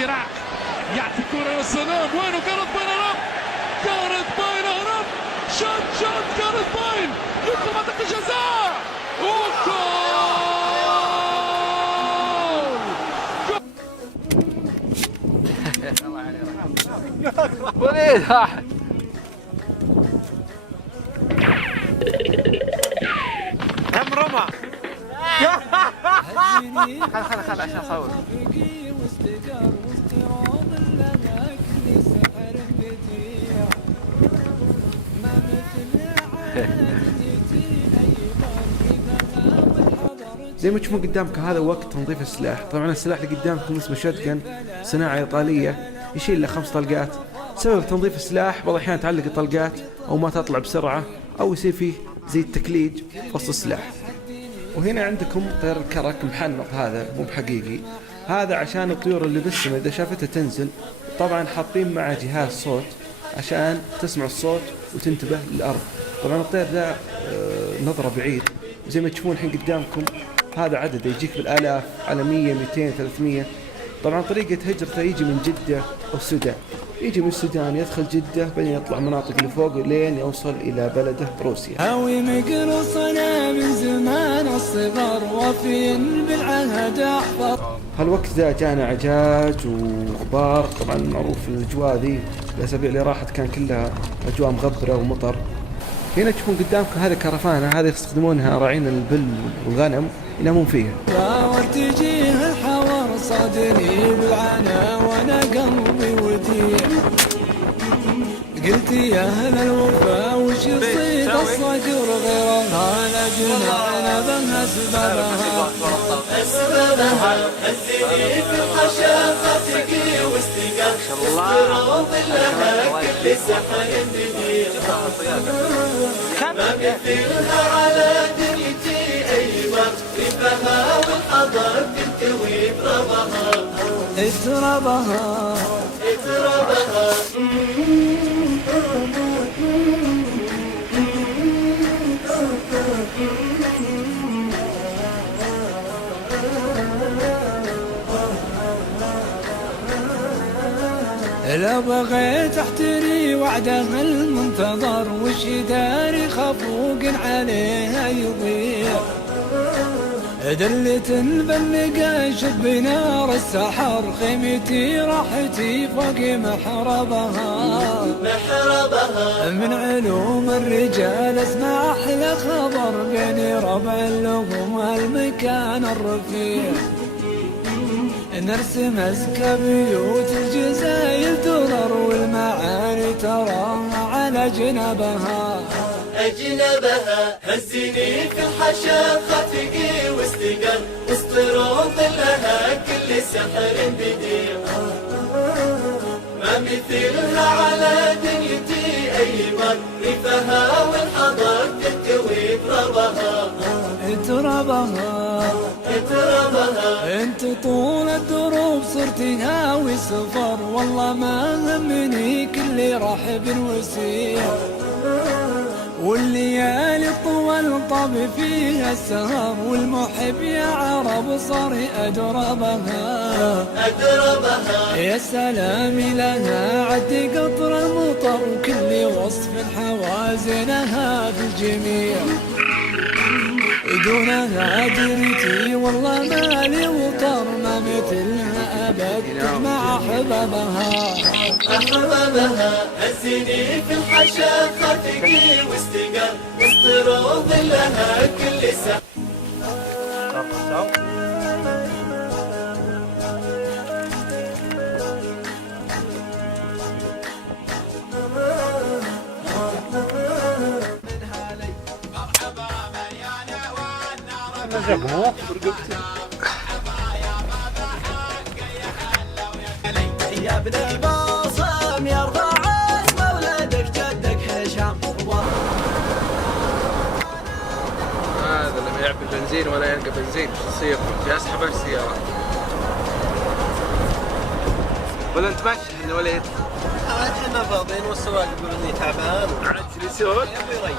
اختراع، يعطي كرة للسلام. وينه جاريث بايل؟ هرب جاريث بايل، هرب شوت جاريث بايل يدخل منطقة الجزاء وجول. وليد واحد هم رمى. خل عشان اصور. زي ما تشوفون قدامكم هذا وقت تنظيف السلاح. طبعا السلاح اللي قدامكم اسمه شوتجن، صناعة إيطالية، يشيل له 5 طلقات. سبب تنظيف السلاح بعض الأحيان تعلق الطلقات أو ما تطلع بسرعة، أو يصير فيه زي التكليج في وسط السلاح. وهنا عندكم طير الكرك محنط، هذا مو بحقيقي، هذا عشان الطيور اللي بالسماء إذا شافتها تنزل. طبعا حاطين معه جهاز صوت عشان تسمع الصوت وتنتبه للأرض. طبعا الطير ذا نظرة بعيد، زي ما تشوفون الحين قدامكم هذا عدد يجيك بالآلاف، على 100 200 300. طبعا طريقة هجرته يجي من جدة أو السودان، يجي من السودان يدخل جدة بعدين يطلع مناطق اللي فوق لين يوصل إلى بلده روسيا. هاوي مقرصنا من زمان الصغر وفين بالعهد أحفظ. هالوقت ذا جانا عجاج وغبار. طبعا معروف الأجواء ذي الأسابيع اللي راحت كان كلها أجواء مغبرة ومطر. هنا تشوفون قدامكم هذا كرفانة، هذه يستخدمونها راعين البل والغنم ينامون فيها. وتجيه الحور صادني بالعنا وانا قلبي وديع. قلت يا اهل الوفا وش يصيد الصقر غيرها لجنانا بها اسبابها. هزني في الحشا خفقي واستقر استروض لها كل سحر بديع. ما مثلها على دنيتي ايمن رفها والحضر تلتوي بربها اتربها. لو بغيت احتري وعده المنتظر وش داري خفوق عليها يضيع. دلت البلقة شب نار السحر خيمتي راحتي فوق محربها. من علوم الرجال اسمع احلى خبر بين ربع اللغم والمكان الرفيع. نرسم أزكى بيوت الجزاير درر والمعاني تراها على جنبها. هزني في الحشا خفقي واستقر استروض لها كل سحر بديع. ما مثلها على دنيتي ايمن رفها والحضر تلتوي بربها. انت طول الدروب صرت هاوي سفر والله ما همني كل رحب وسيع. والليالي طول طاب فيها السهر والمحب يا عرب صار أدربها. يا سلام لها عد قطر المطر وكل وصف حوازنها في الجميع. دونها دريتي والله مالي وطر ما مثلها أبد تجمع أحبابها. هزني في الحشا خفقي واستقر استروض لها كل سحر. يا ابن الباصم يرفع اسم ولدك جدك هشام. هذا اللي ما يعبي بنزين ولا يلقى بنزين ايش يصير؟ يسحب السيارة. ولا انت ماشي احنا ولا ايه؟ احنا فاضيين والسواق يقول اني تعبان. عاد يسوق؟ يبي يريح.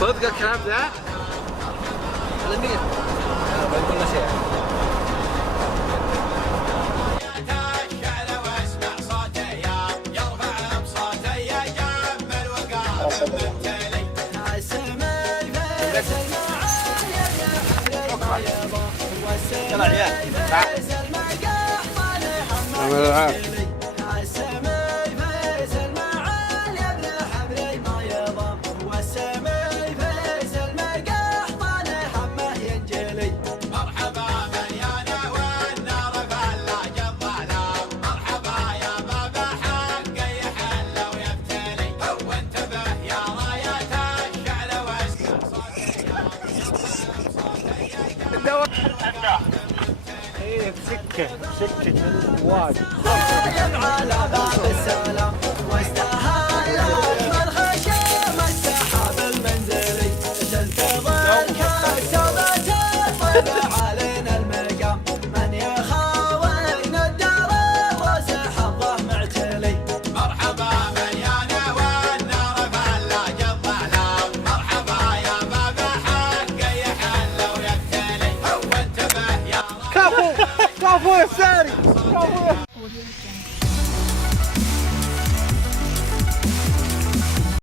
صدق الكلام ذا؟ الامير. بقول له شيء. الله العافية. السمي فيس المعال يا ابن حبري ما يضم والسمي فيس المقاح طالع حمه ينجلي مرحبا مليانة والنار فلا جضالة مرحبا يا بابا حق يحل ويبتلي وانتبه يا راية الشعل على باب السلام واستهل من خشم السحاب المنزلي تنتظر كتبت الطيب علينا المقام من يخاوين الدار الراس حظه معتلي مرحبا مليانة والنار فلا جضالة مرحبا يا بابا حق يحل ويبتلي وانتبه يا كفو يا ساري كفو.